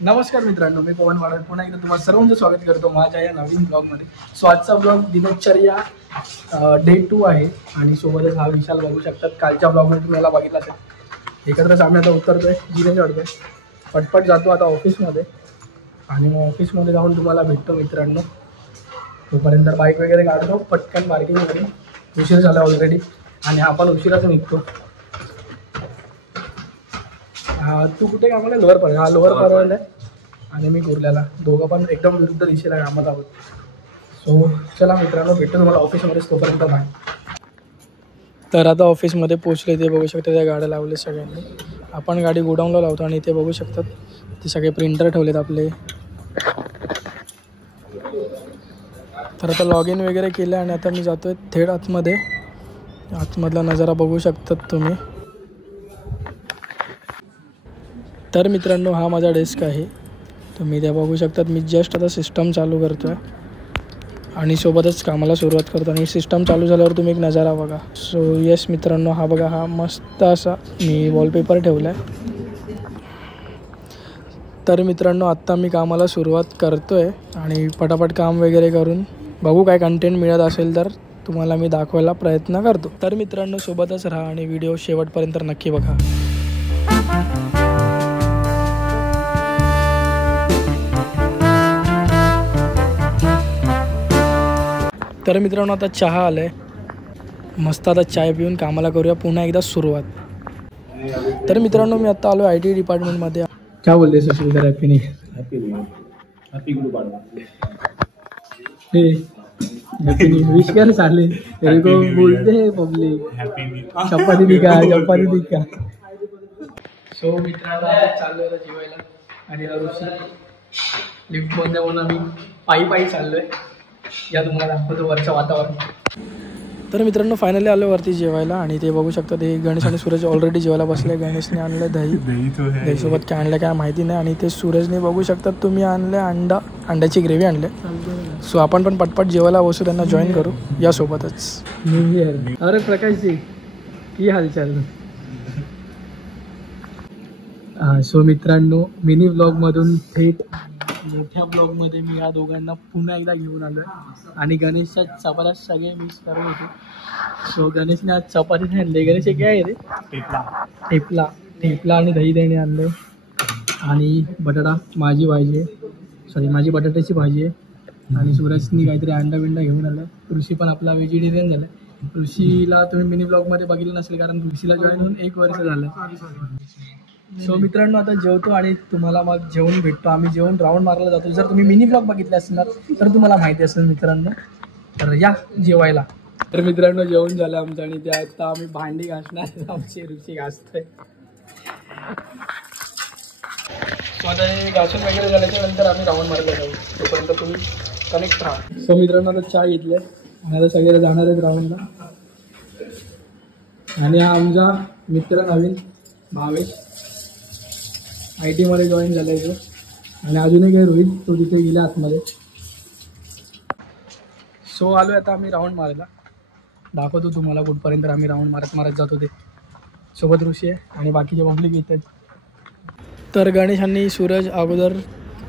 नमस्कार मित्रांनो, मी पवन वाडवे पुन्हा एकदा तुम्हाला सर्वांचं स्वागत करतो माझ्या या नवीन ब्लॉगमध्ये. सो आजचा ब्लॉग दिनचर्या डे 2 आहे आणि सोबतच हा विशाल बघू शकतात. कालच्या ब्लॉगमध्ये तुम्ही याला बघितला असेल. एकत्रच आम्ही आता उतरतोय, जिने चढतोय, पटपट जातो आता ऑफिसमध्ये आणि मग ऑफिसमध्ये जाऊन तुम्हाला भेटतो मित्रांनो. तोपर्यंत बाईक वगैरे काढतो पटकन पार्किंगमध्ये. उशीर झाला ऑलरेडी आणि आपण उशिराच निघतो. तू कुठे कामाला? लोअर पर. हा लोअर परवायला आणि मी कुर्ल्याला. दोघं पण एकदम विरुद्ध दिशेला कामात आहोत. सो चला मित्रांनो, भेटतो तुम्हाला ऑफिसमध्येच. तोपर्यंत बाय. तर आता ऑफिसमध्ये पोचले. ते बघू शकता त्या गाड्या लावले सगळ्यांनी. आपण गाडी गोडाऊनला लावतो आणि ते बघू शकतात ते सगळे प्रिंटर ठेवलेत आपले. तर आता लॉग इन वगैरे केलं आणि आता मी जातो आहे थेट आतमध्ये. आतमधला नजारा बघू शकतात तुम्ही. तर मित्रांनो, हा माझा डेस्क आहे. तुम्ही ते बघू शकतात. मी जस्ट आता सिस्टम चालू करतो आहे आणि सोबतच कामाला सुरुवात करतो. आणि सिस्टम चालू झाल्यावर तुम्ही एक नजारा बघा. सो येस मित्रांनो, हा बघा, हा मस्त असा मी वॉलपेपर ठेवला आहे. तर मित्रांनो, आत्ता मी कामाला सुरुवात करतो आहे आणि पटापट काम वगैरे करून बघू काय कंटेंट मिळत असेल तर तुम्हाला मी दाखवायला प्रयत्न करतो. तर मित्रांनो, सोबतच राहा आणि व्हिडिओ शेवटपर्यंत नक्की बघा. तर मित्रांनो, आता चहा आला आहे. मस्त आता चाय पिऊन कामाला करूया पुन्हा एकदा सुरुवात. तर मित्रांनो, मी आता आलो IT डिपार्टमेंटमध्ये. क्या बोलते सुशील सर? हॅपी नाही? हॅपी गुड हॅपी विश कर साले तेरे को बोलते हैं पब्लिक. चपाती दिखा, चपाती दिखा. सो मित्रांनो, चाललो आहे जेवायला आणि लिफ्टमध्ये म्हणून आम्ही पायी चाललो आहे. या तुम्हाला दाखवतो वरचं वातावरण. तर मित्रांनो, फायनली आलो वरती जेवायला आणि ते बघू शकता ते गणेश आणि सूरज ऑलरेडी जेवायला बसले. गणेशने आणलं दहीसोबत काय आणलं काय माहिती नाही. आणि ते सूरजने बघू शकतात तुम्ही आणले अंड्याची ग्रेव्ही आणले. सो आपण पण पटपट जेवायला बसू, त्यांना जॉईन करू यासोबतच. अरे प्रकाशजी, की हालचाल? सो मित्रांनो, मिनी ब्लॉगमधून थेट मोठ्या ब्लॉगमध्ये मी या दोघांना पुन्हा एकदा घेऊन आलो आहे. आणि गणेशच्या चपात्या सगळे मिक्स करत होते. सो गणेशने आज चपाती नाही आणले. गणेश काय आहे रे? ठेपला आणि दही देणे आणले. आणि बटाटा माझी भाजी आहे, माझी बटाट्याची भाजी आहे. आणि सूरजनी काहीतरी अंडा घेऊन आलं. ऋषी पण आपला व्हेजिटेरियन झाला. ऋषीला तुम्ही मिनी ब्लॉगमध्ये बघितलं नसेल कारण ऋषीला जॉईन होऊन 1 वर्ष झालं. सो मित्रांनो, आता जेवतो आणि तुम्हाला मग जेवून भेटतो. आम्ही जेवून राऊंड मारायला जातो. जर तुम्ही मिनी ब्लॉग बघितले असणार तर तुम्हाला माहिती असेल मित्रांनो. तर या जेवायला. तर मित्रांनो, जेवण झालं आमचं आणि त्या आता आम्ही भांडी घासणार. आमची ऋषी घासतोय. सो आता हे घासून वगैरे झाल्याच्या नंतर आम्ही राऊंड मारायला जाऊ. तोपर्यंत तुम्ही कनेक्ट राहा. सो मित्रांनो, आता चहा घेतले आणि आता सगळे जाणार आहेत राऊंडला. आणि हा आमचा मित्र नवीन भावेश IT मध्ये जॉईन झाला आहे. आणि अजून एक आहे रोहित, तो तिथे गेला आतमध्ये. सो आलो आता आम्ही राऊंड मारायला. दाखवतो तुम्हाला कुठपर्यंत आम्ही राऊंड मारत जातो ते. सोबत ऋषी आहे आणि बाकीचे पब्लिक येत आहेत. तर गणेश आणि सूरज अगोदर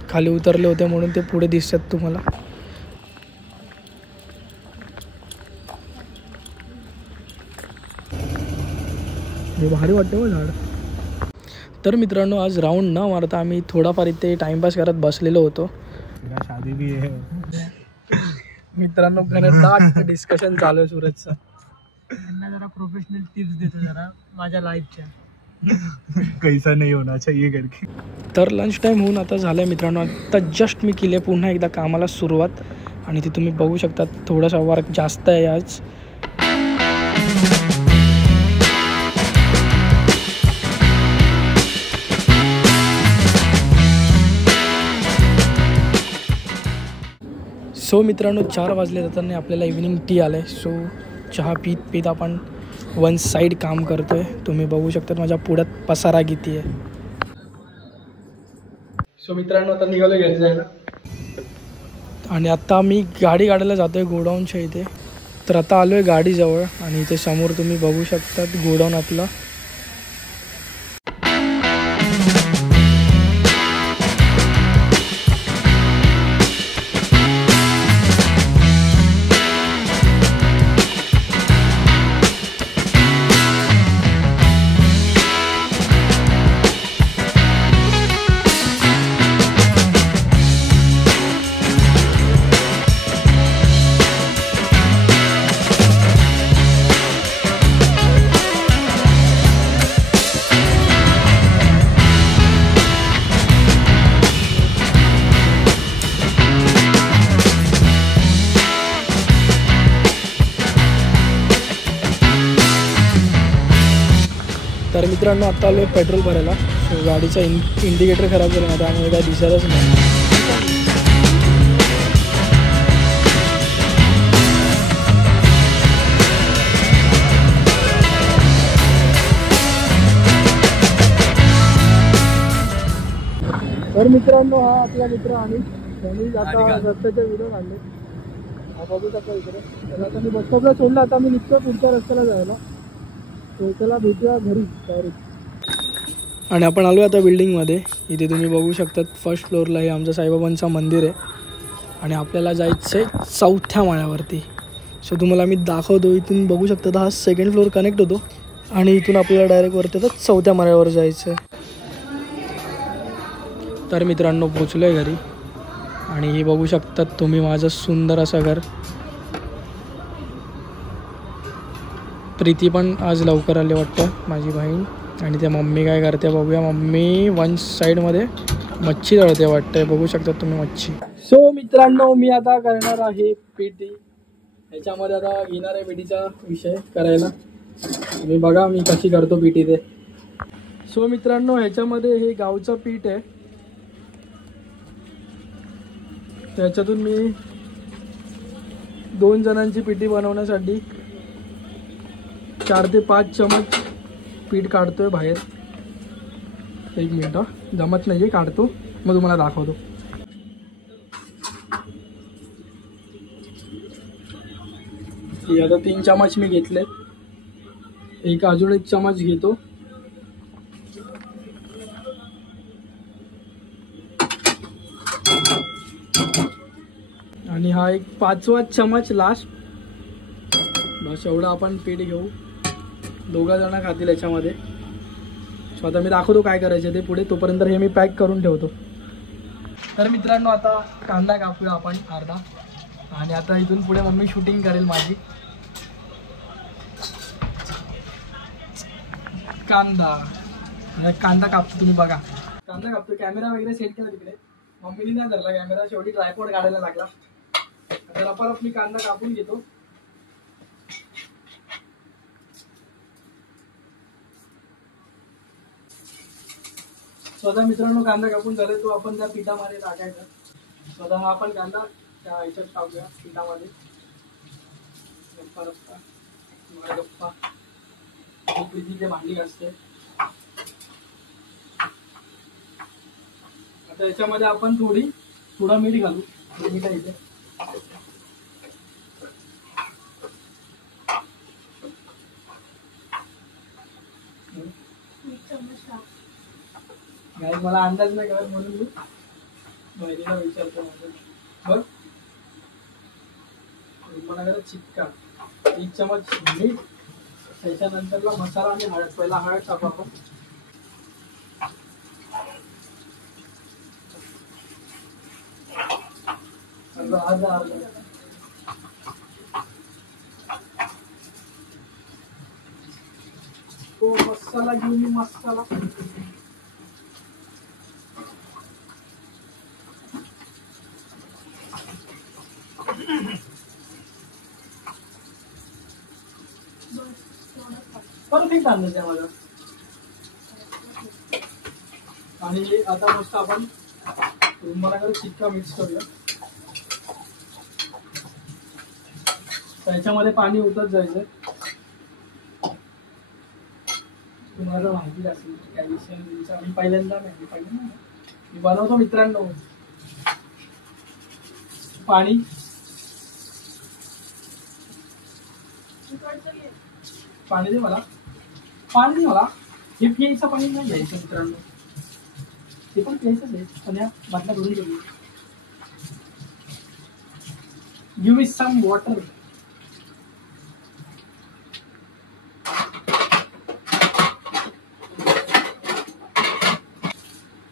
खाली उतरले होते म्हणून ते पुढे दिसतात तुम्हाला. हे भारी वाटतं झाड. तर मित्रांनो, आज राऊंड न मारता आम्ही थोडाफार इथे टाइमपास करत बसलेलो होतो. शादी भी आहे मित्रांनो. घरात डिस्कशन चालू आहे सूरजचं. त्यांना जरा प्रोफेशनल टिप्स देतो जरा माझ्या लाईफच्या. कैसा नाही होना चाहिए करके. तर लंच टाईम होऊन आता झालं आहे मित्रांनो. आता जस्ट मी केली पुन्हा एकदा कामाला सुरुवात. आणि ते तुम्ही बघू शकता थोडासा वर्क जास्त आहे आज. सो मित्रांनो, 4 वाजले जाताना आपल्याला इव्हिनिंग टी आलं आहे. सो चहा पीत आपण वन साईड काम करतो आहे. तुम्ही बघू शकता माझ्या पुढ्यात पसारा किती आहे. सो मित्रांनो, आता निघालो घरी जायला. आणि आता मी गाडी काढायला जातो आहे गोडाऊनच्या इथे. तर आता आलो आहे गाडीजवळ आणि इथे समोर तुम्ही बघू शकतात गोडाऊन आपला. मित्रांनो आता आलो आहे पेट्रोल भरायला. सो गाडीचा इंडिकेटर खराब झाला ना, त्यामुळे काय दिसतच नाही. तर मित्रांनो हा आपला मित्र आणि त्यांनी आता रस्त्याचे व्हिडिओ काढले. हा बघू शकता इकडे. तर आता मी बस स्टॉपला सोडलं, आता मी निघतो पुढच्या रस्त्याला जायला. तर त्याला भेटूया घरी डायरेक्ट. आणि आपण आलो आता बिल्डिंगमध्ये. इथे तुम्ही बघू शकतात फर्स्ट फ्लोअरला हे आमचं साईबाबांचं मंदिर आहे आणि आपल्याला जायचं आहे 4थ्या माळ्यावरती. सो तुम्हाला मी दाखवतो. इथून बघू शकता हा सेकंड फ्लोअर कनेक्ट होतो आणि इथून आपल्याला डायरेक्ट वरती तर 4थ्या माळ्यावर जायचं आहे. तर मित्रांनो पोचलो आहे घरी आणि हे बघू शकतात तुम्ही माझं सुंदर असं घर. प्रीती पण आज लवकर आले वाटतं, माझी बहीण. आणि त्या मम्मी काय करते बघूया. मम्मी वन साईडमध्ये मच्छी तळते वाटतं, बघू शकतात तुम्ही मच्छी. सो मित्रांनो मी आता करणार आहे पेटी. ह्याच्यामध्ये आता घेणार आहे पेटीचा विषय करायला. तुम्ही बघा मी कशी करतो पेटी ते. सो मित्रांनो ह्याच्यामध्ये हे गावचं पीठ आहे. त्याच्यातून मी 2 जणांची पिठी बनवण्यासाठी 4 ते 5 चमच पीठ काढतोय बाहेर. 1 मिनिट जमत नाही आहे, काढतो मग तुम्हाला दाखवतो. आता 3 चमच मी घेतले. अजून 1 चमच घेतो. आणि हा 5वा चमच लास्ट. बस एवढं आपण पीठ घेऊ. 2 जण खातील याच्यामध्ये. सो आता मी दाखवतो काय करायचं ते पुढे. तोपर्यंत हे मी पॅक करून ठेवतो. तर मित्रांनो आता कांदा कापूया आपण अर्धा. आणि आता इथून पुढे मम्मी शूटिंग करेल माझी. कांदा कापतो तुम्ही बघा. कांदा कापतो. कॅमेरा वगैरे सेट केला तिकडे. मम्मीने नाही धरला कॅमेरा, शेवटी ट्रायपॉड काढायला लागला. तर आपण मी कांदा कापून घेतो. स्वतः मित्रांनो कांदा कापून झाले तो आपण त्या पिठामध्ये टाकायचा. स्वतः हा आपण कांदा त्या ह्याच्यात टाकूया पिठामध्ये. गप्पा रस्ता गप्पा प्रीतीचे भांडी असते. आता याच्यामध्ये आपण थोडा मीठ घालू. मीठ इथे मला अंदाज नाही करत म्हणून मी बहिणीला विचारतो. बघ मला करत चिटका. 1 चमच मीठ. त्याच्यानंतरला मसाला आणि हळद. पहिला हळद टाकू आपण. तो मसाला घेऊन मी मसाला परफेक्ट अंदाज आहे माझा. आणि आता मस्त आपण मला चिक्का मिक्स करूया. त्याच्यामध्ये पाणी उतरत जायचं. तुम्हाला माहिती असेल कॅल्शियम आम्ही पहिल्यांदा मी बनवतो मित्रांनो. पाणी पाणी दे मला. हे प्यायचं पाणी नाही घ्यायचं मित्रांनो. ते पण प्यायचंच आहे पण या बाटल्या भरून घेऊ. Give me some water.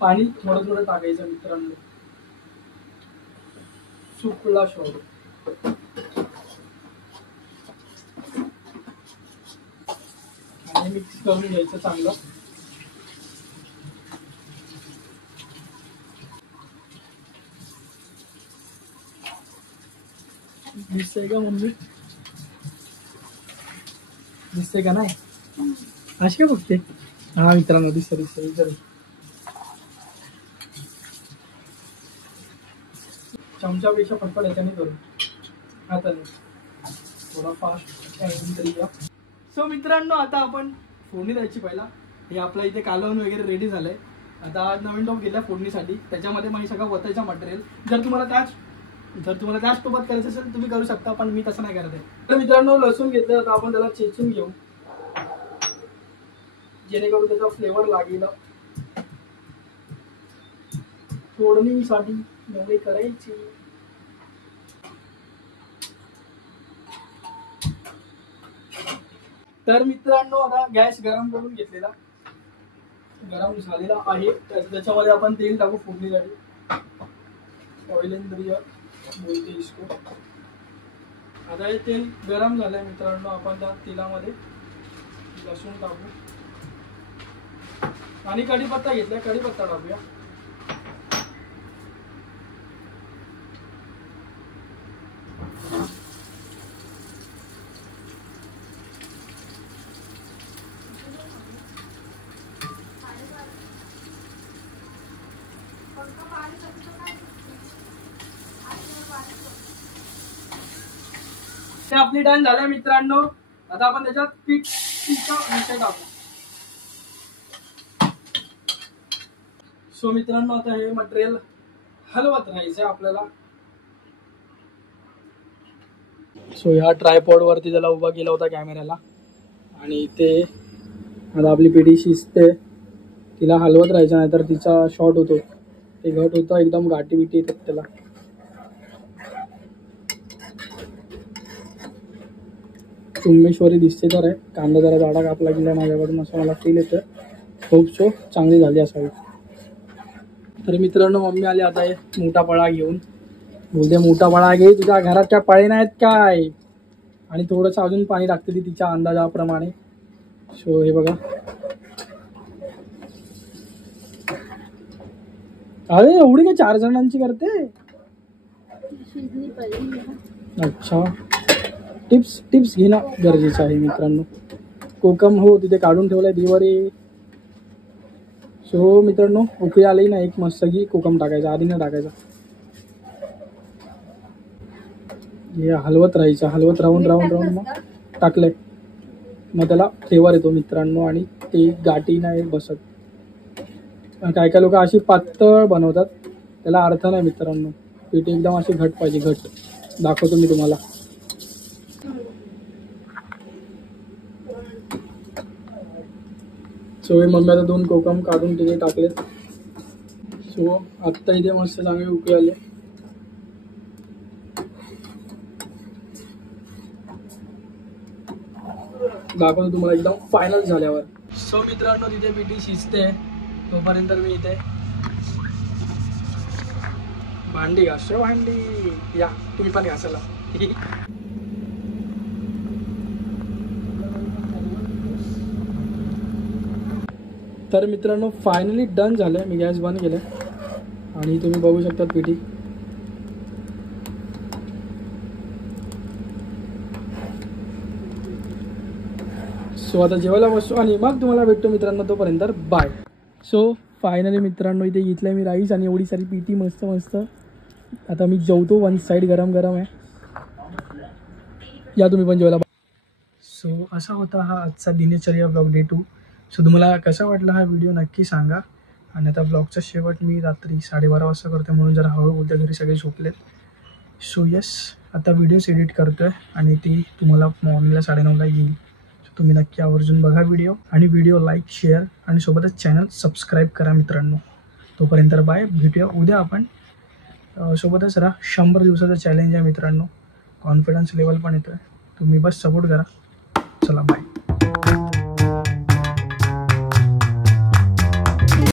पाणी थोडं टाकायचं मित्रांनो. सुकला शोध. आणि मिक्स करून घ्यायचं चांगलं. दिसतंय का मम्मी? दिसतंय का नाही? अशी काय बघते? हा मित्रांनो दिसतं चमच्यापेक्षा पटपट याच्याने करू आता थोडा फास्ट तरी घ्या. सो मित्रांनो आता आपण फोडणी द्यायची पहिला. हे आपलं इथे कालवण वगैरे रेडी झालंय. आता नवीन टोप घेतला फोडणीसाठी. त्याच्यामध्ये मग सगळं वतायचं मटेरियल. जर तुम्हाला त्याच टोपात करायचं असेल तुम्ही करू शकता, पण मी तसं नाही करत आहे. तर मित्रांनो लसूण घेतलं आता आपण त्याला चेचून घेऊ जेणेकरून त्याचा फ्लेवर लागेल. फोडणीसाठी एवढी करायची. तर मित्रांनो आता गॅस गरम करून घेतलेला गरम झालेला आहे. त्याच्यामध्ये आपण तेल टाकू फोडणीसाठी. ऑइल इंद्रिय बोलते इसको. आता हे तेल गरम झालंय मित्रांनो. आपण त्या तेलामध्ये लसूण टाकू आणि कढीपत्ता घेतलाय. कढीपत्ता टाकूया. ते आपली डन झालंय मित्रांनो. आता आपण त्याच्यात पीठचा विषय टाकू. सो मित्रांनो आता हे मटेरियल हलवत राहायचं आपल्याला. सो ह्या ट्रायपॉड वरती त्याला उभा केला होता कॅमेऱ्याला आणि इथे आता आपली पिढी शिजते. तिला हलवत राहायचं नाहीतर तिचा शॉट होतो. ते घट होतं एकदम गाठी बिठी येतात त्याला. चुम्मेश्वरी दिसते तर आहे. कांदा जरा जाडा कापला गेला माझ्याकडून असं मला फील येतं. खूप चांगली झाली असावी. तर मित्रांनो मम्मी आली आता हे मोठा पळा घेऊन. बोलते मोठा पळा घे, तुझ्या घरात काय पळे नाहीत काय. आणि थोडंसं अजून पाणी टाकते ती तिच्या अंदाजाप्रमाणे. सो हे बघा. अरे एवढी काय 4 जणांची करते. अच्छा टिप्स घेणं गरजेचं आहे मित्रांनो. कोकम हो तिथे काढून ठेवलाय दिवारी. सो मित्रांनो उकळी आली ना एक मस्त की कोकम टाकायचा. आधी न टाकायचा. हे हलवत राहायचं. हलवत राहून मग टाकलंय. मग त्याला फ्लेवर येतो मित्रांनो आणि ते गाठी नाही बसत. काय काय लोक अशी पातळ बनवतात. त्याला अर्थ नाही मित्रांनो. पीठ एकदम अशी घट पाहिजे. घट दाखवतो मी तुम्हाला. सो हे मम्मी आता 2 कोकम काढून तिथे टाकलेत. सो आत्ता इथे मस्त चांगले उकळी आले. दाखवतो तुम्हाला एकदम फायनल झाल्यावर. सो मित्रांनो तिथे पिठी शिजते तोपर्यंत मी इथे भांडी घासतो. भांडी या तुम्ही पण घासायला. तर मित्रांनो फायनली डन झालंय. मी गॅस बंद केलं आणि तुम्ही बघू शकता पिठी. सो आता जेवायला बसतो आणि मग तुम्हाला भेटतो मित्रांनो. तोपर्यंत बाय. सो फायनली मित्रांनो इथे घेतलंय मी राईस आणि एवढी सारी पिठी मस्त. आता मी जेवतो. 1 साईड गरम आहे. या तुम्ही पण जेवायला. सो असा होता हा आजचा दिनचर्या ब्लॉग डे 2. सो तुम्हाला कसा वाटला हा व्हिडिओ नक्की सांगा. आणि आता ब्लॉगचा शेवट मी रात्री 12:30 वाजता करतो म्हणून जरा हळू बोलते. घरी सगळे झोपलेत. सो येस आता व्हिडिओज एडिट करतो आहे आणि ती तुम्हाला मॉर्निंगला 9:30ला येईल. सो तुम्ही नक्की आवर्जून बघा व्हिडिओ आणि व्हिडिओ लाईक शेअर आणि सोबतच चॅनल सबस्क्राईब करा मित्रांनो. तोपर्यंत बाय. भेटूया उद्या आपण. सोबतच राहा. 100 दिवसाचं चॅलेंज आहे मित्रांनो. कॉन्फिडन्स लेवल पण येतो आहे. तुम्ही बस सपोर्ट करा. चला बाय.